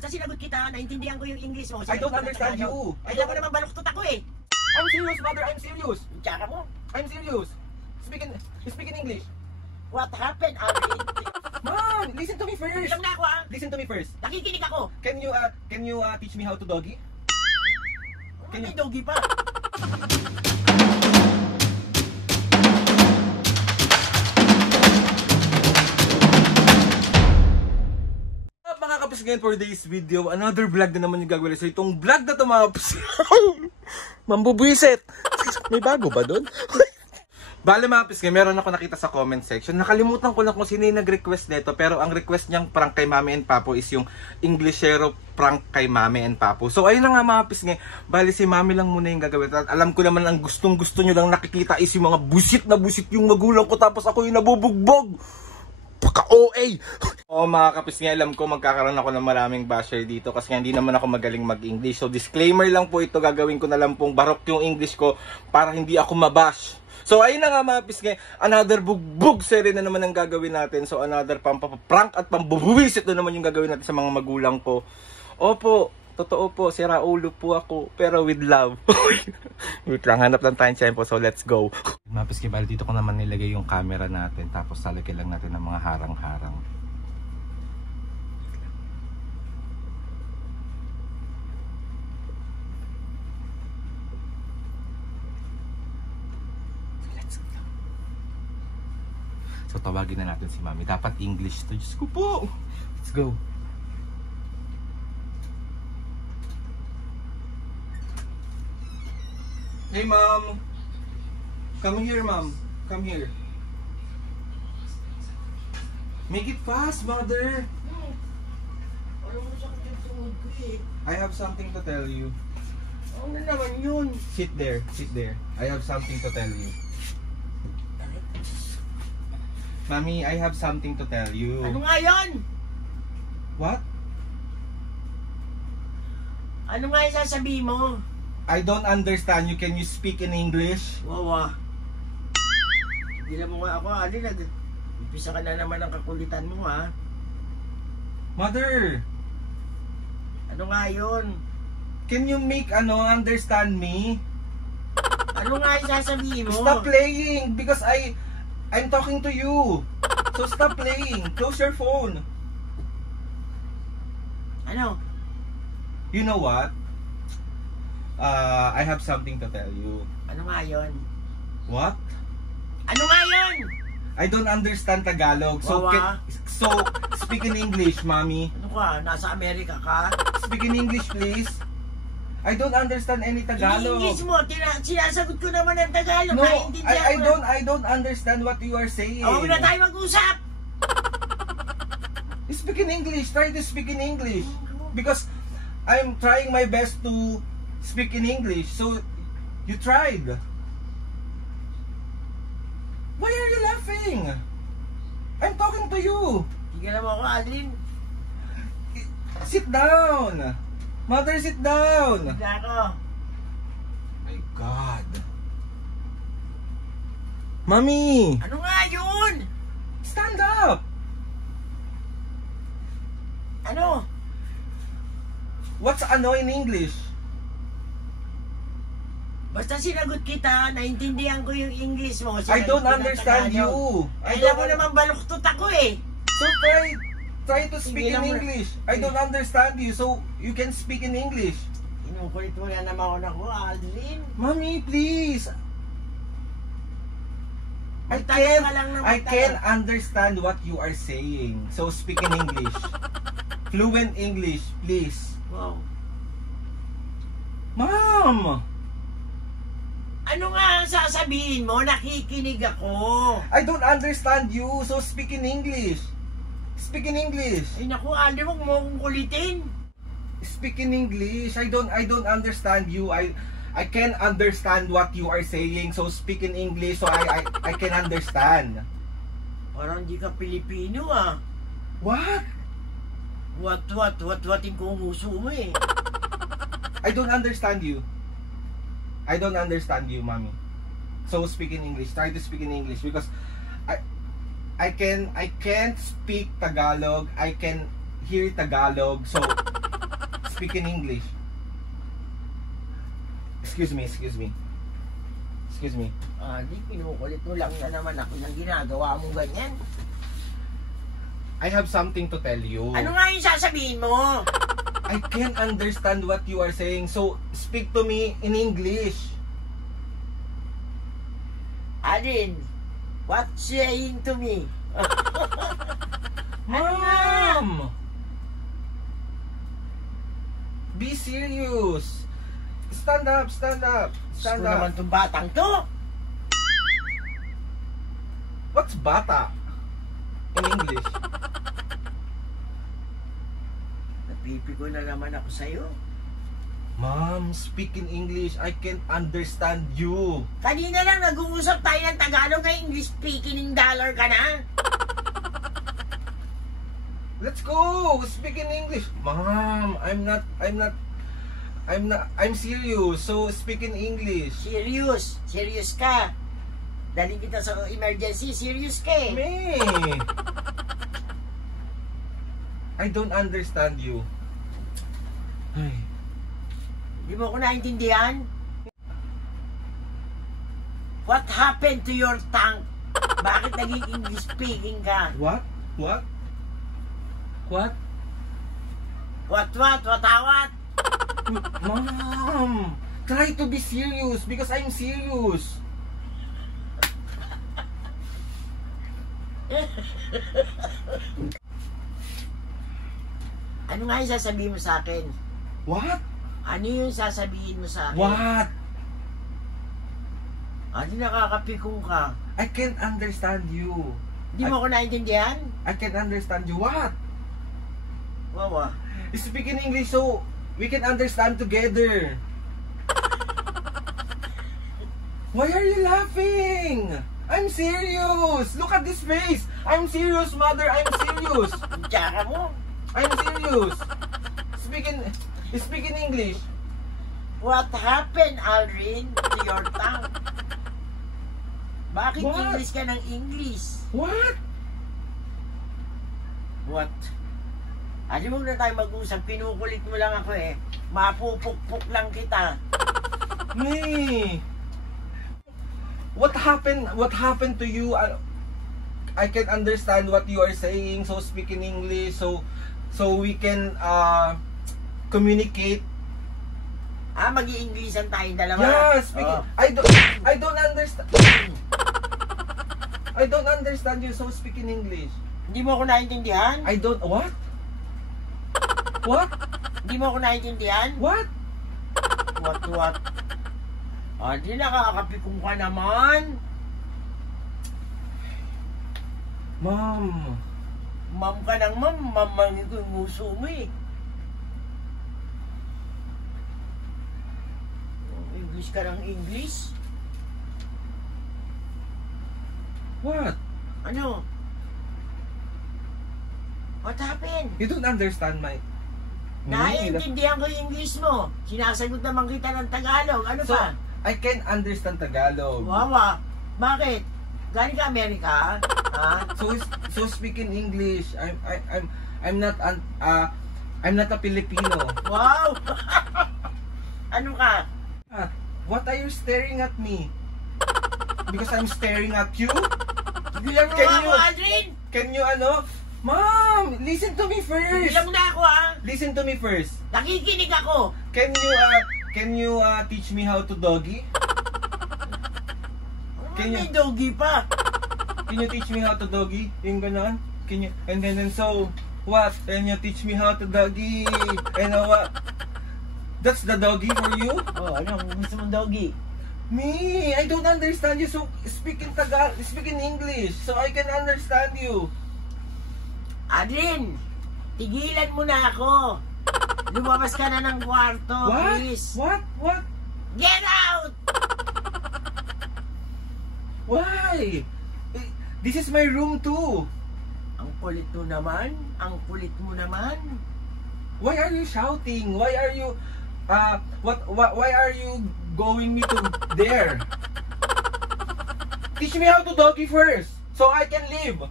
Basta sinagot kita, naintindihan ko yung English mo. I don't understand you. Alam mo naman baluktot ako eh. I'm serious, mother. I'm serious. Tsaka mo, I'm serious. Speak in English. what happened, Alvin? Man, listen to me first. Bilang na ako ah. Listen to me first. Nakikinig ako. Can you teach me how to doggy? Ano may doggy pa? Mga kapis, ngayon for today's video, another vlog na naman yung gagawin. So itong vlog na ito mga kapis, mambubuisit. May bago ba doon? Bale mga kapis, meron ako nakita sa comment section. Nakalimutan ko lang kung sino yung nag-request nito. Pero ang request niyang prank kay Mami and Papo is yung Englishero prank kay Mami and Papo. So ayun na nga mga kapis, bale si Mami lang muna yung gagawin. At alam ko naman ang gustong gusto nyo lang nakikita is yung mga busit na busit yung magulang ko. Tapos ako yung nabubugbog. Paka-OA! Oo mga kapis, alam ko magkakaroon ako ng maraming basher dito kasi hindi naman ako magaling mag-English. So disclaimer lang po ito, gagawin ko na lang pong barok yung English ko para hindi ako mabash. So ayun na nga mga kapis, another bugbog series na naman ang gagawin natin. So another pampaprank at pambubuwisit na naman yung gagawin natin sa mga magulang ko. Opo, totoo po, sira ulo po ako, pero with love. Wait lang, hanap lang tayong tempo, so let's go. Mapis kibali, dito ko naman nilagay yung camera natin, tapos talagyan lang natin ng mga harang-harang. Let's go. So tawagin na natin si Mami. Dapat English to. Diyos ko po. Let's go. Hey mom, come here mom, come here. Make it fast mother. I have something to tell you. Ano naman yun? Sit there, sit there. I have something to tell you. Mommy, I have something to tell you. Ano nga yun? What? Ano nga yung sasabihin mo? I don't understand you. Can you speak in English? Wawa. Hindi mo nga ako, Alin. Umpisa ka na naman ang kakulitan mo, ha? Mother, Ano nga yun? can you make understand me? Ano nga yung sasabihin mo? Stop playing because I'm talking to you. So stop playing. Close your phone. Ano? You know what? I have something to tell you. Ano nga yun? What? Ano nga yun? I don't understand Tagalog. So Wawa. so speak in English, mommy. Ano ka? Nasa Amerika ka? Speak in English, please. I don't understand any Tagalog. English mo, sinasagot ko naman ng Tagalog. No, Naiintindihan mo I don't understand what you are saying. Huwag na tayo mag-usap. Speak in English. Try to speak in English. Because I'm trying my best to speak in English. So you tried. Why are you laughing? I'm talking to you. Tignan mo ako, Alin. Sit down. Mother, sit down. Tignan ako. My God. Mommy, Ano nga yun? stand up. Ano? What's in English? Basta sinagot kita, naintindihan ko yung English mo. I don't understand you. Alam mo naman baluktot ako eh. So try to speak in English. I don't understand you, so you can speak in English. Inukulit mo na naman ako, Alvin. Mommy, please. Magtanong ka lang ng I magtanong. can't understand what you are saying. So speak in English. Fluent English, please. Wow. Mom, Ano nga ang sasabihin mo? Nakikinig ako. I don't understand you, so speak in English. Speak in English. Ay naku, Alvin, huwag mo akong kulitin. Speak in English. I don't understand you. I can't understand what you are saying, so speak in English so I can understand. Parang di ka Pilipino ah. What? What-wating ko ang uso mo eh. I don't understand you. I don't understand you, mommy. So speak in English. Try to speak in English because I can't speak Tagalog. I can hear Tagalog. So speak in English. Excuse me, excuse me. Excuse me. Di pinukulit mo lang na naman ako ng ginagawa mong ganyan. I have something to tell you. Ano nga yung sasabihin mo? I can't understand what you are saying, so speak to me in English. Alin, what saying to me? Ano nga? Mom! Be serious. Stand up, stand up, stand Gusto naman up. itong batang to. What's bata in English? Napipigo na naman ako sa'yo. Mom, speak in English. I can't understand you. Kanina lang nag-uusap tayo ng Tagalog, ay English speaking in dollar ka na. Let's go. Speak in English. Mom, I'm serious. So speak in English. Serious. Serious ka. Dali kita sa emergency. Serious ka eh. Me. I don't understand you. Ay. Hindi mo ko naintindihan? What happened to your tongue? Bakit naging English speaking ka? What? What? What? What? What? Mom, try to be serious because I'm serious. Ano nga yung sasabihin mo sa akin? What? Ano yung sasabihin mo sa akin? What? Ano nakakapikong ka? I can't understand you. Hindi mo ko naintindihan? I can't understand you. What? Wawa. Speak in English so we can understand together. Why are you laughing? I'm serious. Look at this face. I'm serious, mother. I'm serious. Ang tsaka mo. I'm serious. Speak in English. What happened, Alrin, to your tongue? Bakit What? English ka ng English? What? What? Adi mo na tayo mag-usap. Pinukulit mo lang ako eh. Mapupukpuk lang kita. Me. What happened? What happened to you? I can understand what you are saying. So speak in English. So we can communicate. Mag-i-Englishan tayong dalawa. Yeah, speak. Oh. I don't understand. I don't understand you. So speak in English. Hindi mo ako naintindihan? I don't. What? What? Hindi mo ako naintindihan? What? What? Di nakakapikong ka naman. Mom. Ma'am ka ng ma'am. Mamangin ko yung muso mo eh. English ka ng English? What? Ano? What happened? You don't understand my... Naiintindihan ko yung English mo. Sinasagot naman kita ng Tagalog. Ano So, pa? I can understand Tagalog. Wawa. Bakit? Galing ka Amerika? Ha? So speak in English. I'm not a Filipino. Wow! Ano ka? What are you staring at me? Because I'm staring at you? Bilang mo Can ako, you- Aldrin! Can you Mom, listen to me first. Bilang mo na ako, ha? Listen to me first. Nakikinig ako. Can you teach me how to doggy? Can May doggy pa. Can you teach me how to doggy? Yung ganon? Can you and then so what? Can you teach me how to doggy? And what? That's the doggy for you? Oh, ano? Gusto mong doggy? Me, I don't understand you. So speak in Tagalog, speak in English so I can understand you. Aldrin, tigilan mo na ako. Lumabas ka na ng kwarto, What? please. What? Get out! Why? This is my room too. Ang kulit mo naman. Ang kulit mo naman. Why are you shouting? Why are you why are you going me to there? Teach me how to doggy first so I can leave.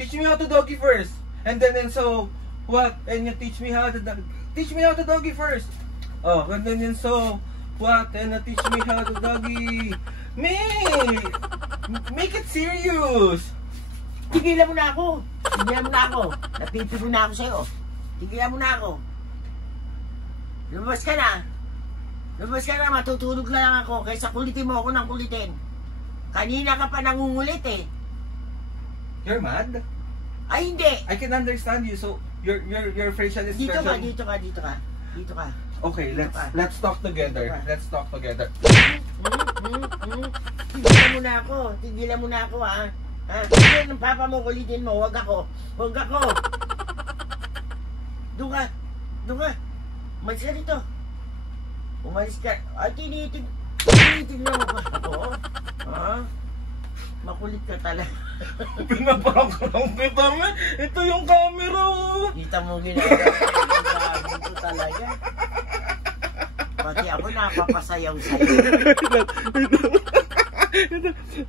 Teach me how to doggy first. And so what? And you teach me how to teach me how to doggy first. Oh, and then yun, so, what? And you teach me how to doggy. Make it serious. Tigilan mo na ako. Tigilan mo na ako. Napipigo na ako sa'yo. Tigilan mo na ako. Lumabas ka na. Lumabas ka na, matutulog na lang ako kaysa kulitin mo ako ng kulitin. Kanina ka pa nangungulit eh. You're mad? Ay, hindi. I can understand you. So your facial expression. Dito ka. Okay, let's talk together. Let's talk together. Tigilan mo na ako. Tigilan mo na ako, ha? Ha? Tigilan ng papa mo, kulitin mo. Huwag ako. Huwag ako. Doon ka. Umalis ka dito. Umalis ka. Ay, tinitignan mo pa ako. Ha? Makulit ka talaga. Pinaparang kita, man. Ito yung camera, oh. Kita mo ginagawa. Ito talaga. Pati ako napapasayaw sa'yo.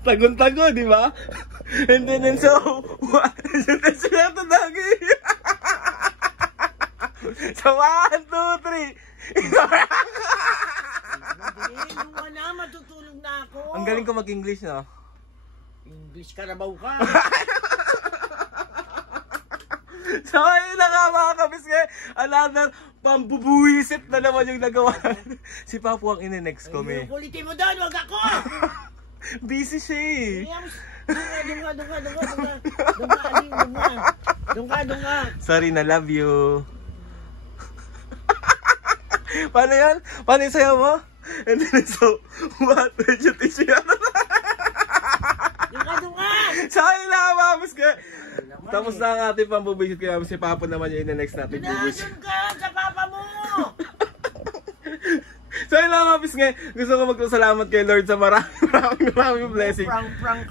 Tagon-tago, di ba? And then so, what? Sila ito lagi. So, 1, 2, 3. Yung na, matutulog na ako. Ang galing ko mag-English, no? English Carabao ka. So, ayun na nga mga kabisge. Another pambubuhisit na naman yung nagawa. Si Papu ang ine-next ko, me. Kulitin mo doon, wag ako! Busy siya eh. Doon ka. Sorry na, love you. Paano yan? Paano yung sayo mo? And then so, what? Medyo tissue yan. Doon ka. Sorry na mga kabisge. Tapos na ang ating pambubuhisit. Kaya si Papu naman yung ine-next natin. Doon ka sa papa mo! So yun lang mga kabisge. Gusto ko magpasalamat kay Lord sa maraming blessing.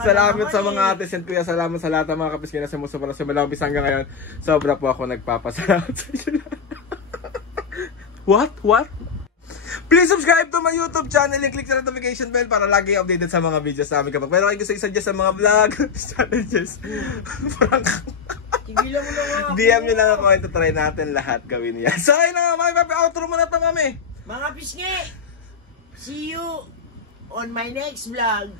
Salamat sa mga ates and kuya. Salamat sa lahat ng mga kabisge na sumusuporta sa Malampis hanggang ngayon. Sobra po ako nagpapasalamat sa inyo. What? Please subscribe to my YouTube channel and click sa notification bell para lagi updated sa mga videos namin kapag meron kayo gusto i-suggest sa mga vlog, challenges, prank. Tigilan mo na ako. DM nyo lang ako, ito try natin lahat gawin yan. So ayun na nga, may outro mo na ito, mami. Mga pisngi, see you on my next vlog.